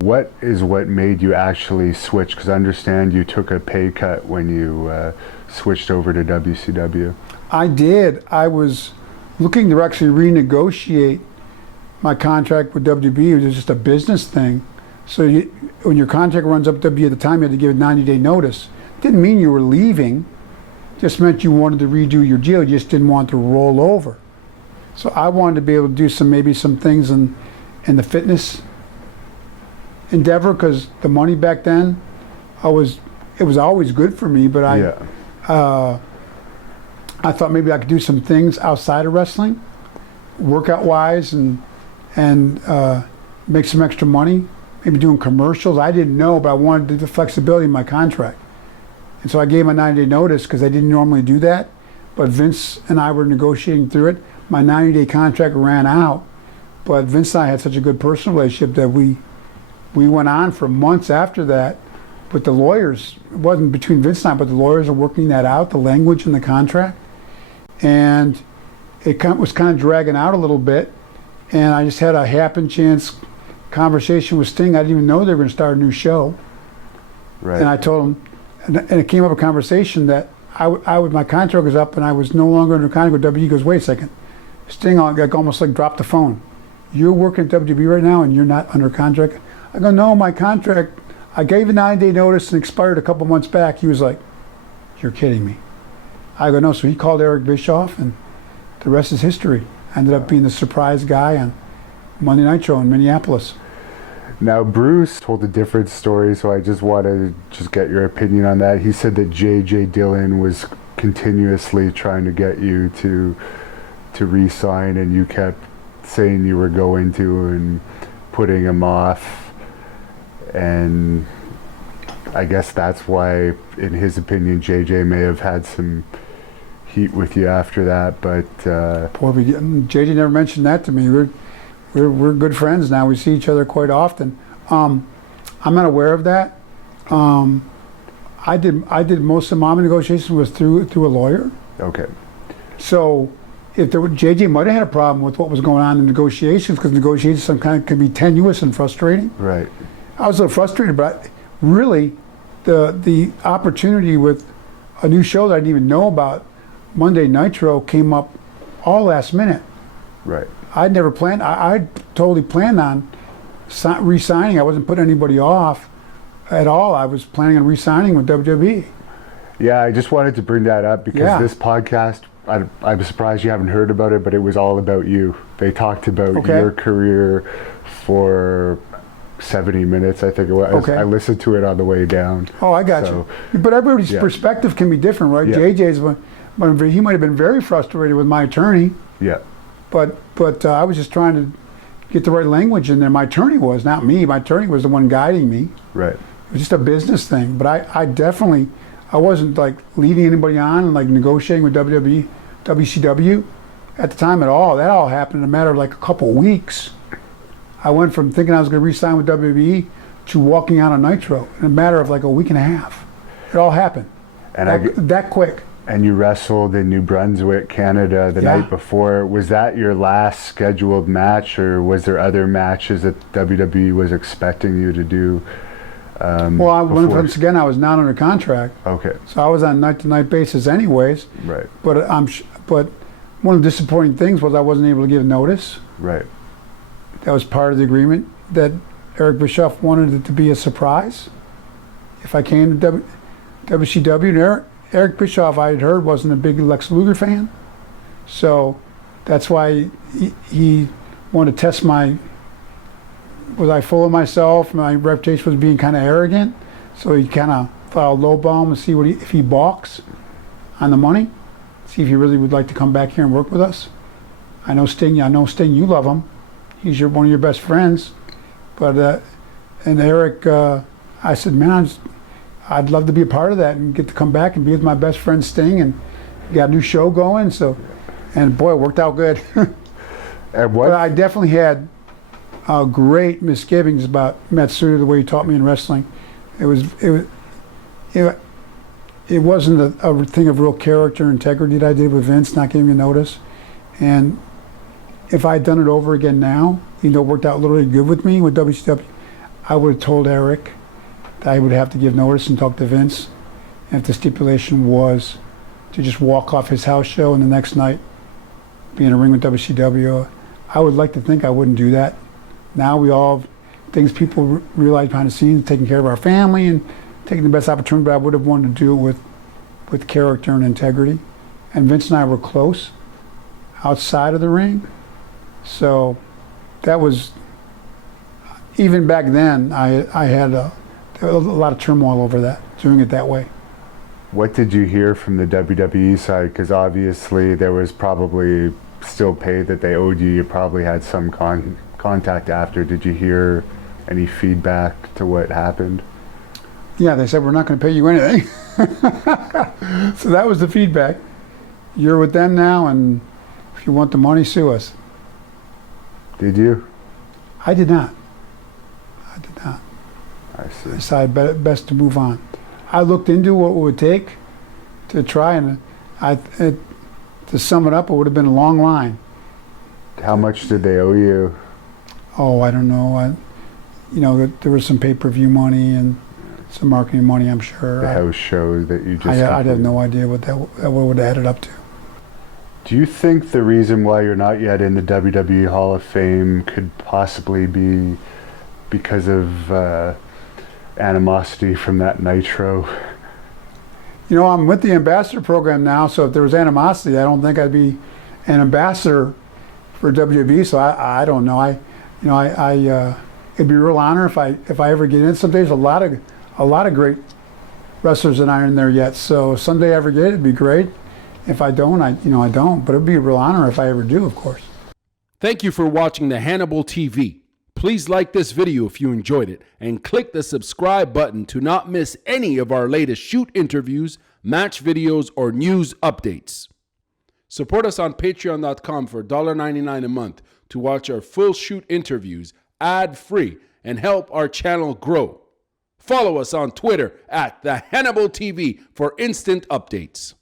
What made you actually switch? Because I understand you took a pay cut when you switched over to WCW. I did. I was looking to actually renegotiate my contract with WB. It was just a business thing. So when your contract runs up WB at the time, you had to give a 90-day notice. Didn't mean you were leaving. Just meant you wanted to redo your deal. You just didn't want to roll over. So I wanted to be able to do maybe some things in the fitness endeavor, because the money back then, it was always good for me. But I thought maybe I could do some things outside of wrestling, workout wise, and make some extra money. Maybe doing commercials. I didn't know, but I wanted the flexibility in my contract. And so I gave my 90-day notice because I didn't normally do that. But Vince and I were negotiating through it. My 90-day contract ran out, but Vince and I had such a good personal relationship that we went on for months after that. But the lawyers, it wasn't between Vince and I, but the lawyers are working that out, the language in the contract. And it was kind of dragging out a little bit. And I just had a happen chance conversation with Sting. I didn't even know they were going to start a new show. Right. And I told him, and it came up a conversation that my contract was up and I was no longer under contract with WWE. He goes, wait a second. Sting almost like dropped the phone. You're working at WWE right now and you're not under contract? I go, no, my contract, I gave a 90-day notice and expired a couple months back. He was like, you're kidding me. I go, no. So he called Eric Bischoff and the rest is history. I ended up being the surprise guy on Monday Nitro in Minneapolis. Now, Bruce told a different story, so I just want to get your opinion on that. He said that J.J. Dillon was continuously trying to get you to re-sign, and you kept saying you were going to and putting him off. And I guess that's why, in his opinion, J.J. may have had some heat with you after that. But J.J. never mentioned that to me. We're good friends now. We see each other quite often. I'm not aware of that. I did most of my negotiations was through a lawyer. Okay. So if there were, JJ might have had a problem with what was going on in negotiations, because negotiations sometimes can be tenuous and frustrating. Right. I was a little frustrated, but really the opportunity with a new show that I didn't even know about, Monday Nitro, came up all last minute. Right. I'd never planned. I totally planned on re-signing. I wasn't putting anybody off at all. I was planning on re-signing with WWE. Yeah, I just wanted to bring that up because this podcast, I'm surprised you haven't heard about it, but it was all about you. They talked about your career for 70 minutes, I think it was. Okay. I listened to it on the way down. Oh, I got you. But everybody's perspective can be different, right? Yeah. JJ's, he might have been very frustrated with my attorney. Yeah. But I was just trying to get the right language in there. My attorney was, not me. My attorney was the one guiding me. Right. It was just a business thing. But I wasn't like leading anybody on and like negotiating with WWE, WCW at the time at all. That all happened in a matter of like a couple weeks. I went from thinking I was going to re-sign with WWE to walking out on Nitro in a matter of like a week and a half. It all happened. And that quick. And you wrestled in New Brunswick, Canada the night before. Was that your last scheduled match, or was there other matches that WWE was expecting you to do? Once again, I was not under contract. Okay. So I was on night-to-night basis anyways. Right. But but one of the disappointing things was I wasn't able to give notice. Right. That was part of the agreement, that Eric Bischoff wanted it to be a surprise if I came to WCW. And Eric Bischoff, I had heard, wasn't a big Lex Luger fan. So that's why he wanted to test was I full of myself? My reputation was being kind of arrogant. So he kind of thought I'll lowball him and see if he balks on the money. See if he really would like to come back here and work with us. I know Sting, you love him. He's one of your best friends. But, and Eric, I said, man, I'd love to be a part of that and get to come back and be with my best friend Sting, and got a new show going. So, and boy, it worked out good. But I definitely had great misgivings about Matsuda, the way he taught me in wrestling. It wasn't a thing of real character, integrity that I did with Vince, not giving me notice. And if I had done it over again now, it worked out literally good with me with WCW, I would have told Eric that I would have to give notice and talk to Vince. And if the stipulation was to just walk off his house show and the next night be in a ring with WCW, I would like to think I wouldn't do that. Now we all have things people realize behind the scenes, taking care of our family and taking the best opportunity, but I would have wanted to do it with character and integrity. And Vince and I were close outside of the ring. So that was, even back then, I had a lot of turmoil over that, doing it that way. What did you hear from the WWE side? Because obviously there was probably still pay that they owed you. You probably had some contact after. Did you hear any feedback to what happened? Yeah, they said, we're not going to pay you anything. So that was the feedback. You're with them now, and if you want the money, sue us. Did you? I did not. I did not. I see. I decided best to move on. I looked into what it would take to try, and to sum it up, it would have been a long line. How much did they owe you? Oh, I don't know. There was some pay-per-view money and some marketing money, I'm sure. The house show that you just... I'd have no idea what would have added up to. Do you think the reason why you're not yet in the WWE Hall of Fame could possibly be because of animosity from that Nitro? I'm with the ambassador program now, so if there was animosity, I don't think I'd be an ambassador for WWE. So I don't know. It'd be a real honor if I ever get in. Someday there's a lot of great wrestlers that aren't in there yet. So someday I ever get it, it'd be great. If I don't, I don't. But it'd be a real honor if I ever do, of course. Thank you for watching the Hannibal TV. Please like this video if you enjoyed it and click the subscribe button to not miss any of our latest shoot interviews, match videos, or news updates. Support us on patreon.com for $1.99 a month to watch our full shoot interviews ad-free and help our channel grow. Follow us on Twitter at the Hannibal TV for instant updates.